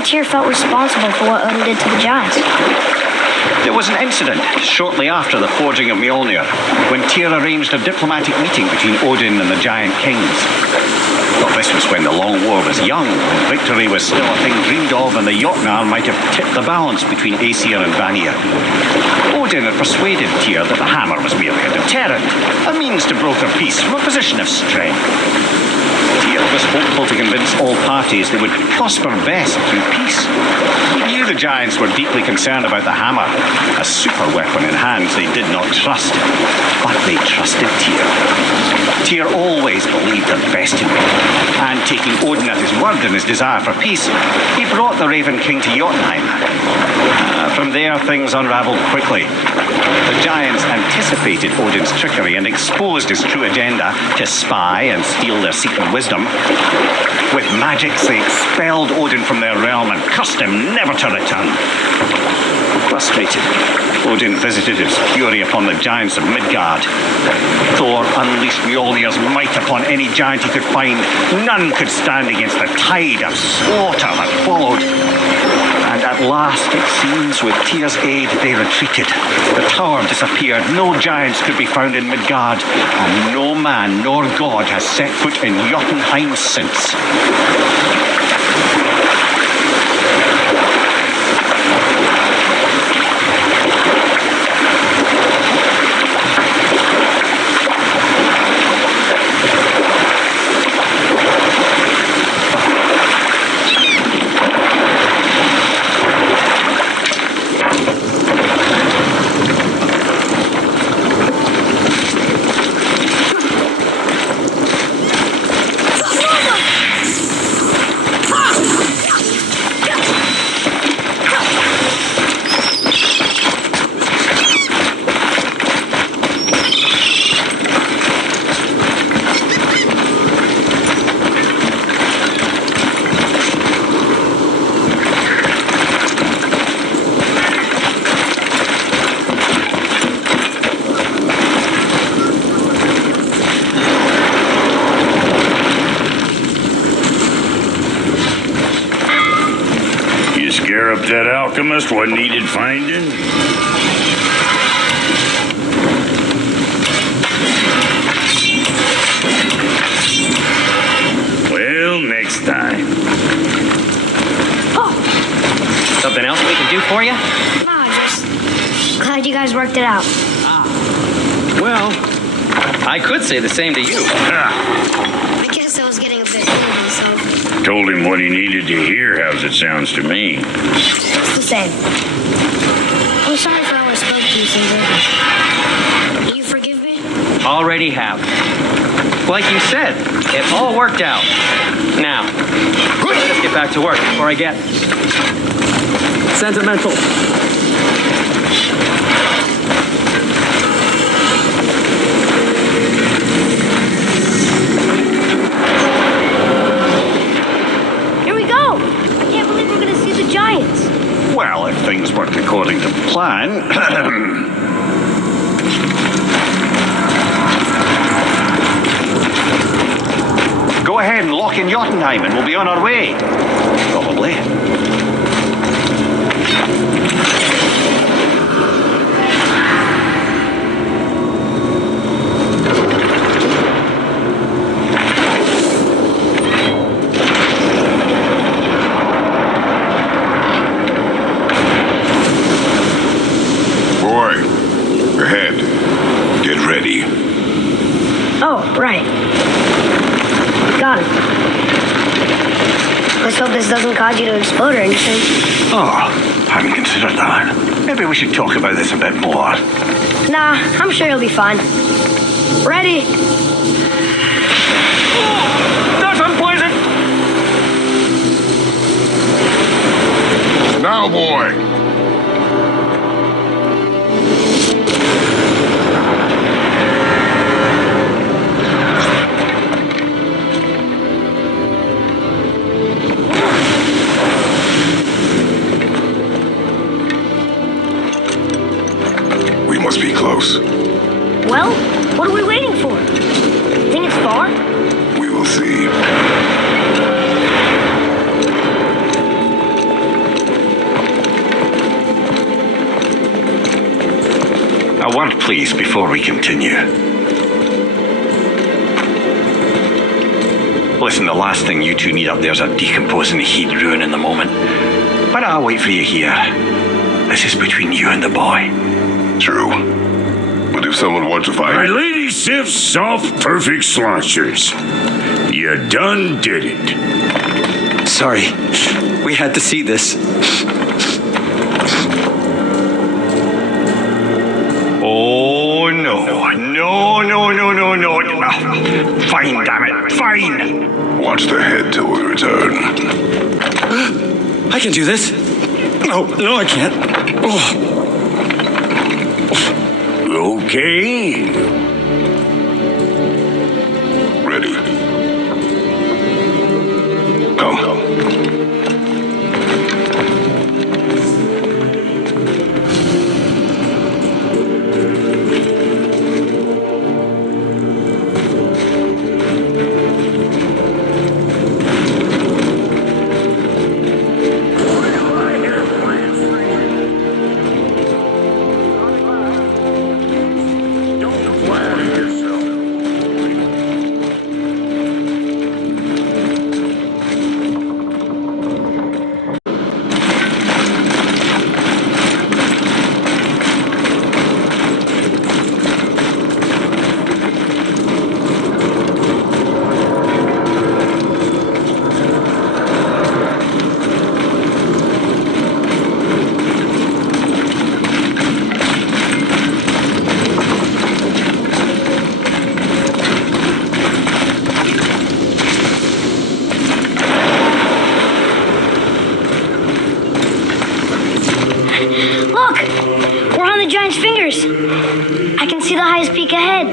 think Tyr felt responsible for what Odin did to the giants? There was an incident shortly after the forging of Mjolnir, when Tyr arranged a diplomatic meeting between Odin and the giant kings. Well, this was when the Long War was young, and victory was still a thing dreamed of, and the Jotnar might have tipped the balance between Aesir and Vanir. Odin had persuaded Tyr that the hammer was merely a deterrent, a means to broker peace from a position of strength. Tyr was hopeful to convince all parties they would prosper best through peace. He knew the giants were deeply concerned about the hammer, a super weapon in hands they did not trust, but they trusted Tyr. Tyr always believed the best in them, and taking Odin at his word in his desire for peace, he brought the Raven King to Jotunheim. From there, things unravelled quickly. The giants anticipated Odin's trickery and exposed his true agenda to spy and steal their secret wisdom. With magics, they expelled Odin from their realm and cursed him never to return. Frustrated, Odin visited his fury upon the giants of Midgard. Thor unleashed Mjolnir's might upon any giant he could find. None could stand against the tide of slaughter that followed. And at last, it seems, with Tyr's aid, they retreated. The tower disappeared. No giants could be found in Midgard, and no man nor god has set foot in Jotunheim since. That alchemist what needed finding? Well, next time. Oh! Something else we can do for you? Nah, just glad you guys worked it out. Well, I could say the same to you. I guess I was getting a bit angry, so... Told him what he needed to hear, how's it sounds to me. It's the same. I'm sorry for how I spoke to you, Cinder. You forgive me? Already have. Like you said, it all worked out. Now, let's get back to work before I get sentimental. Well, if things work according to plan... Go ahead and lock in Jotunheim and we'll be on our way. Probably. Right. Got it. Let's hope this doesn't cause you to explode or anything. Oh, hadn't considered that. Maybe we should talk about this a bit more. Nah, I'm sure you'll be fine. Ready? That's unpleasant! Now, boy. Must be close. Well, what are we waiting for? Think it's far? We will see. A word, please, before we continue. Listen, the last thing you two need up there is a decomposing heat ruining the moment. But I'll wait for you here. This is between you and the boy. True. But if someone wants to My fight, lady Sif's soft, perfect sloshers. You done did it. Sorry. We had to see this. Oh, no. No. Fine, damn it. Fine. watch the head till we return. I can do this. No, I can't. Oh. Okay. Ready. Come. Look! We're on the giant's fingers. I can see the highest peak ahead.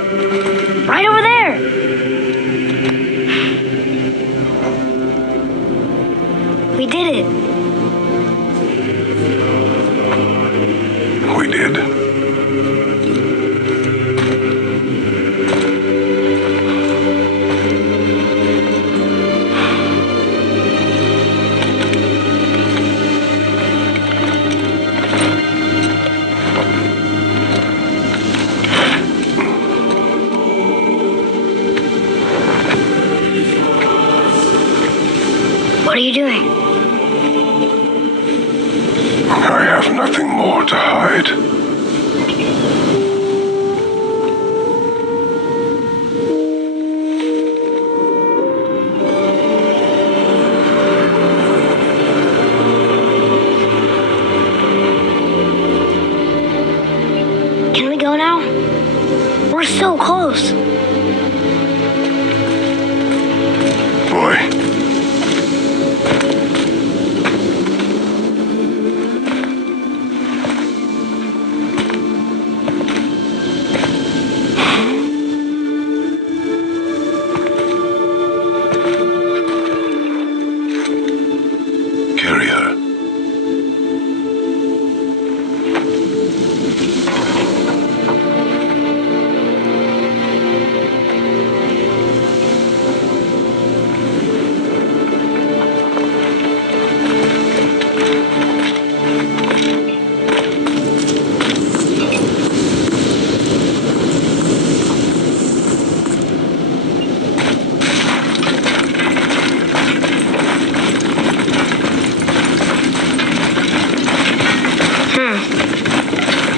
Right over there. We did it. We did. What are you doing? I have nothing more to hide. Can we go now? We're so close. Boy. Carry her.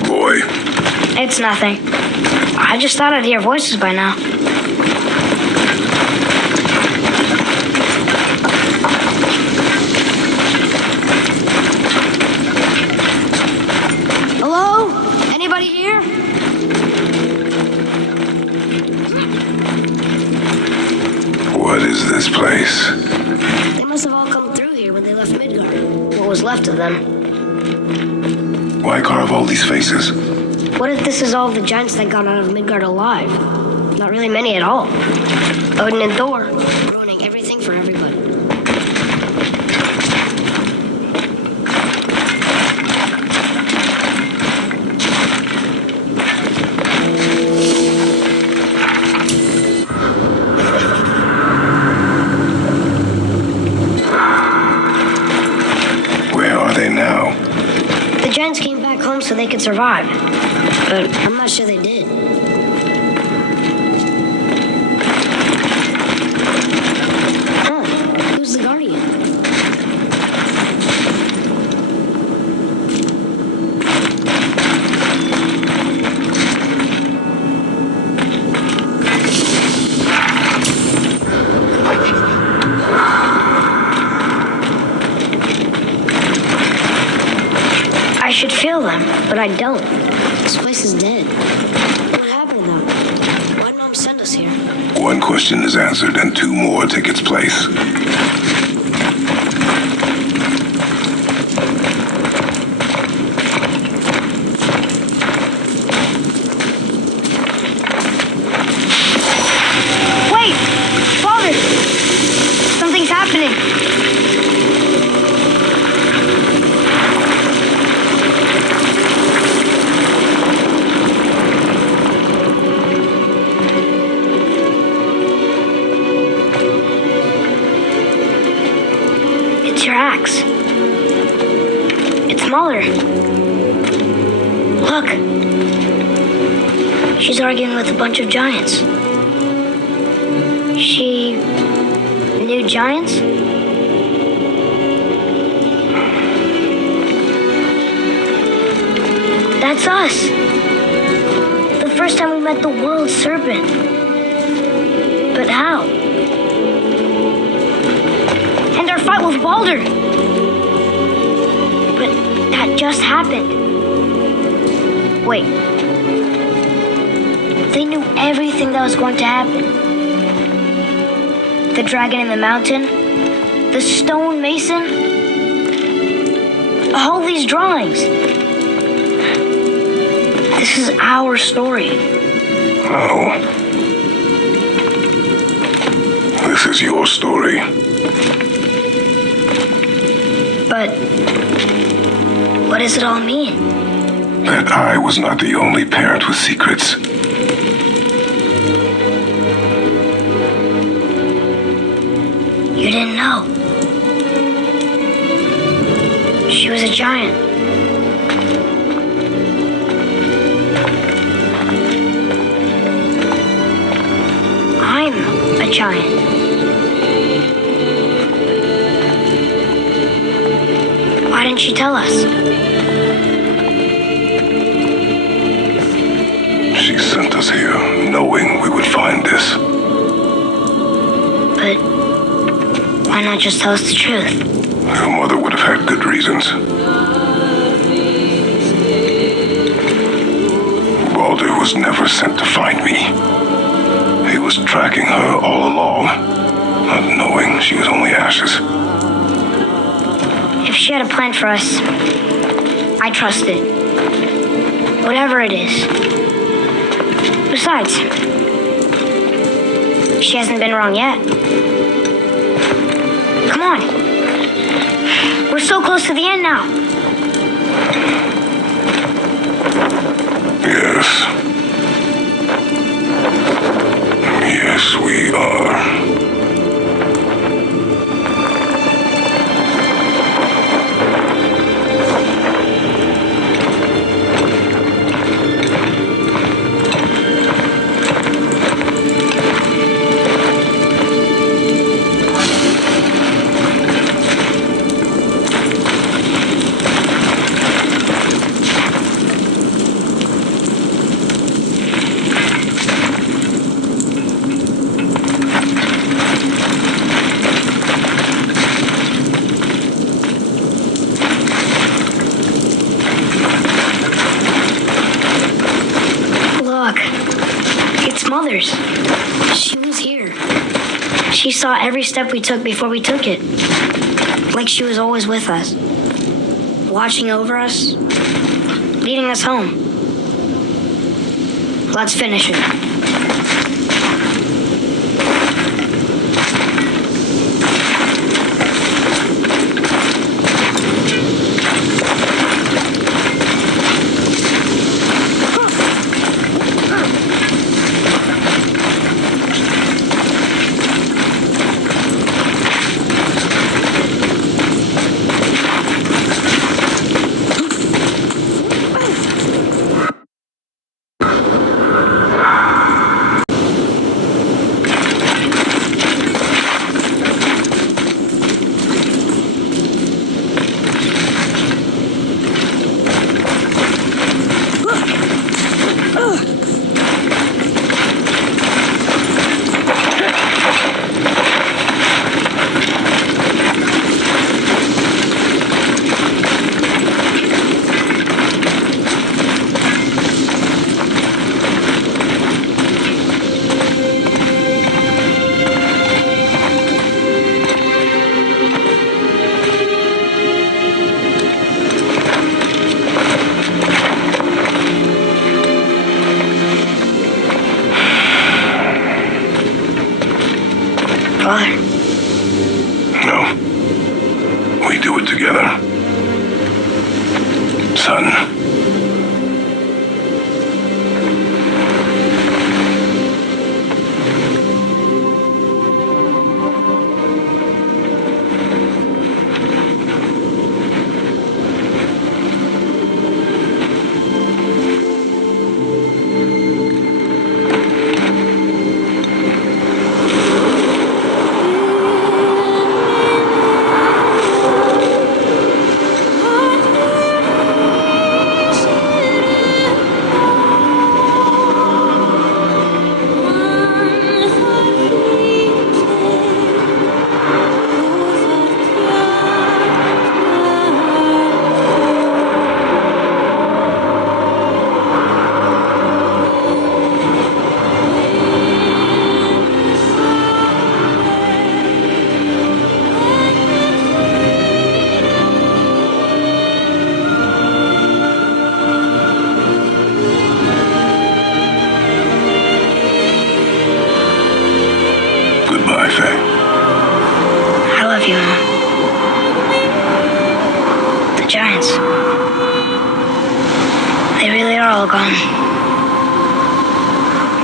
Boy. It's nothing. I just thought I'd hear voices by now. Hello? Anybody here? What is this place? They must have all come through here when they left Midgard. What was left of them. Why carve all these faces? What if this is all the giants that got out of Midgard alive? Not really many at all. Odin and Thor, ruining everything for everybody. Where are they now? The giants came back home so they could survive. but I'm not sure they did. Huh, who's the guardian? I should feel them, but I don't. This place is dead. What happened to them? Why'd Mom send us here? One question is answered and two more take its place. Wait! Father! Something's happening. It's your axe. It's Mother. Look. She's arguing with a bunch of giants. She knew giants? That's us. The first time we met the world serpent. But how? And our fight with Baldur. But that just happened. Wait. They knew everything that was going to happen. The dragon in the mountain, the stone mason, all these drawings. This is our story. Oh. This is your story. But what does it all mean? That I was not the only parent with secrets. You didn't know. She was a giant. I'm a giant. Why didn't she tell us? She sent us here knowing we would find this. But why not just tell us the truth? Your mother would have had good reasons. Baldur was never sent to find me. He was tracking her all along, not knowing she was only ashes. If she had a plan for us, I trust it. Whatever it is. Besides, she hasn't been wrong yet. Come on. We're so close to the end now. Yes. Yes, we are. Mother's. She was here. She saw every step we took before we took it. Like she was always with us. Watching over us. Leading us home. Let's finish it.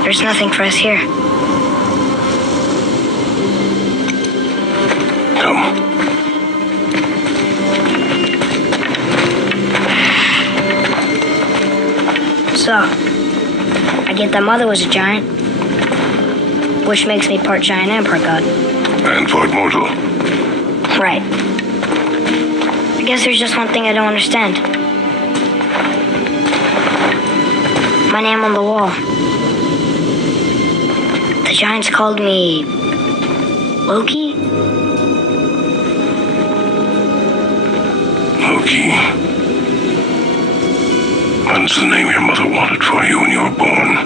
There's nothing for us here. Come. So, I get that Mother was a giant, which makes me part giant and part god. And part mortal. Right. I guess there's just one thing I don't understand. My name on the wall. The giants called me Loki? Loki. That's the name your mother wanted for you when you were born.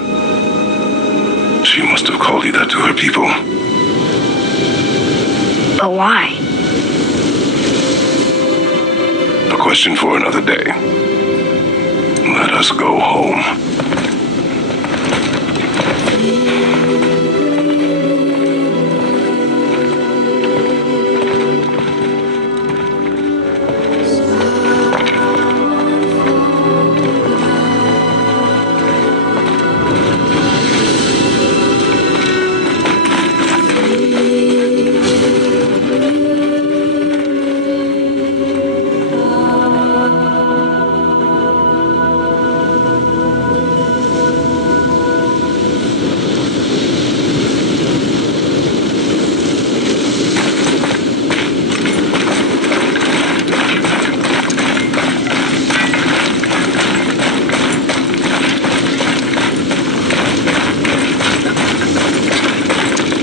She must have called you that to her people. But why? A question for another day. Let us go home.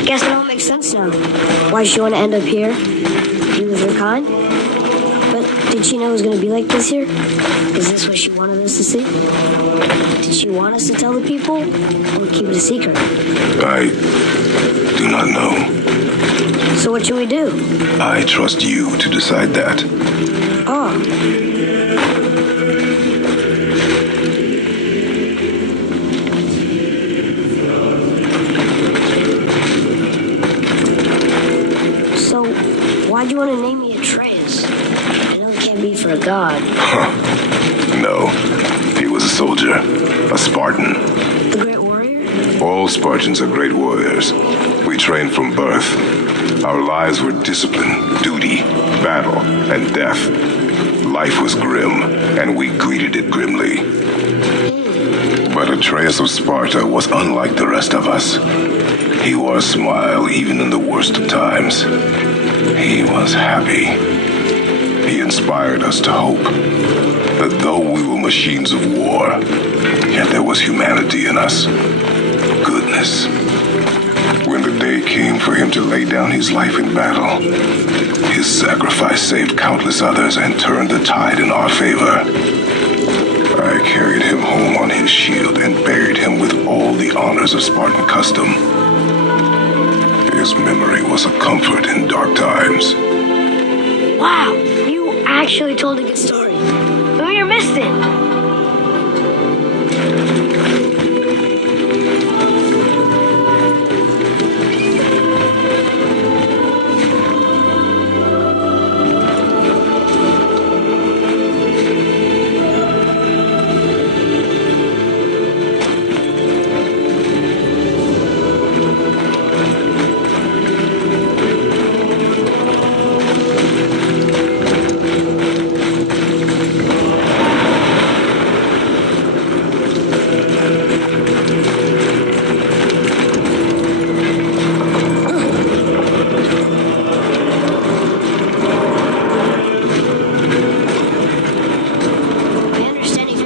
Guess it all makes sense now. Why she want to end up here? Be with her kind? But did she know it was going to be like this here? Is this what she wanted us to see? Did she want us to tell the people? Or keep it a secret? I do not know. So what should we do? I trust you to decide that. Oh. So, why'd you want to name me Atreus? I know it can't be for a god. No. He was a soldier. A Spartan. The Great Warrior? All Spartans are great warriors. We trained from birth. Our lives were discipline, duty, battle, and death. Life was grim, and we greeted it grimly. But Atreus of Sparta was unlike the rest of us. He wore a smile even in the worst of times. He was happy. He inspired us to hope that though we were machines of war, yet there was humanity in us. Goodness. When the day came for him to lay down his life in battle, his sacrifice saved countless others and turned the tide in our favor. I carried him home on his shield and buried him with all the honors of Spartan custom. His memory was a comfort in dark times. Wow, you actually told a good story. We missed it.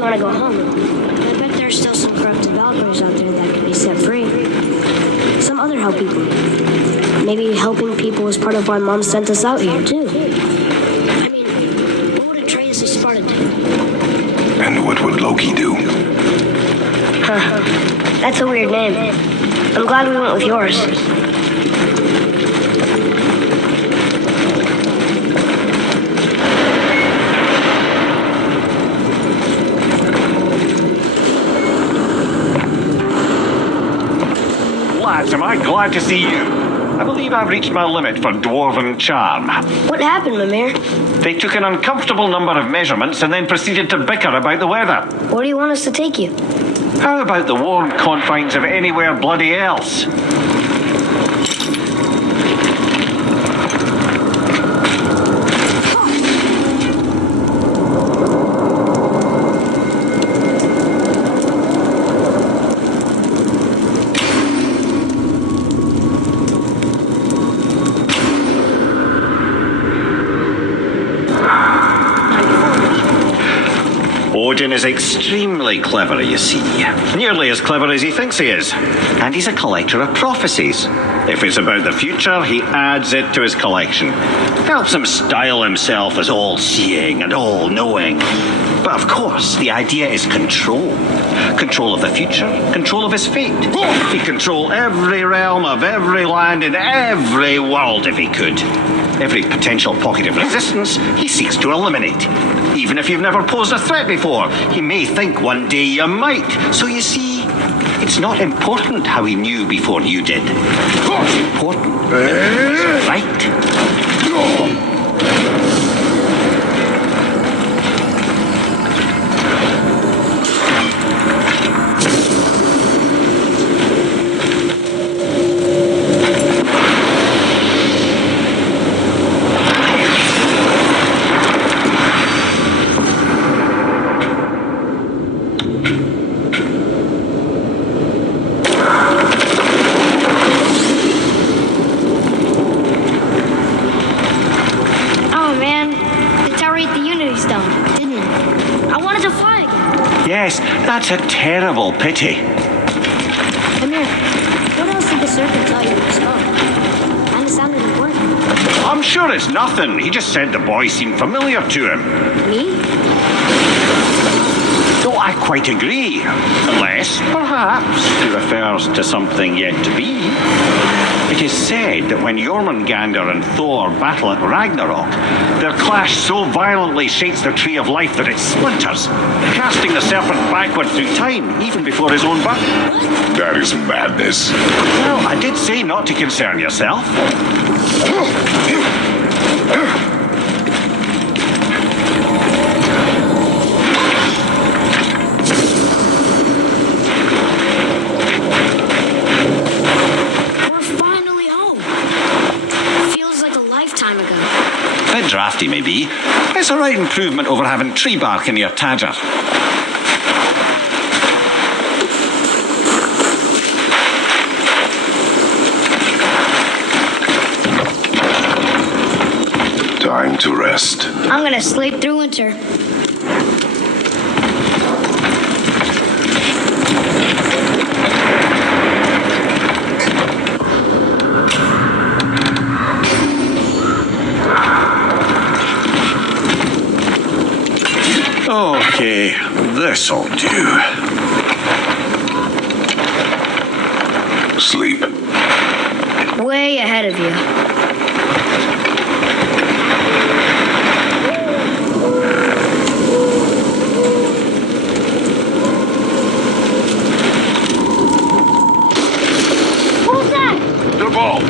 Want to go home. I bet there's still some corrupted Valkyries out there that could be set free. Some other help people. Maybe helping people was part of why Mom sent us out here, too. I mean, what would Atreus of Sparta do? And what would Loki do? Huh. That's a weird name. I'm glad we went with yours. Lads, am I glad to see you. I believe I've reached my limit for dwarven charm. What happened, Mimir? They took an uncomfortable number of measurements and then proceeded to bicker about the weather. Where do you want us to take you? How about the warm confines of anywhere bloody else? Odin is extremely clever, you see. Nearly as clever as he thinks he is. And he's a collector of prophecies. If it's about the future, he adds it to his collection. Helps him style himself as all-seeing and all-knowing. But of course, the idea is control. Control of the future, control of his fate. He'd control every realm of every land in every world if he could. Every potential pocket of resistance he seeks to eliminate. Even if you've never posed a threat before, he may think one day you might. So you see, it's not important how he knew before you did. What's important is right. Yes, that's a terrible pity. Amir, what else did the serpent tell you to spell? Kinda sounded important. I'm sure it's nothing. He just said the boy seemed familiar to him. Me? Oh, I quite agree. Unless, perhaps, he refers to something yet to be. It is said that when Jormungandr and Thor battle at Ragnarok, their clash so violently shakes the tree of life that it splinters, casting the serpent backward through time, even before his own birth. That is madness. Well, I did say not to concern yourself. Bit drafty, maybe. It's a right improvement over having tree bark in your tadger. Time to rest. I'm gonna sleep through winter. Okay, this'll do. Sleep. Way ahead of you. What was that? The ball.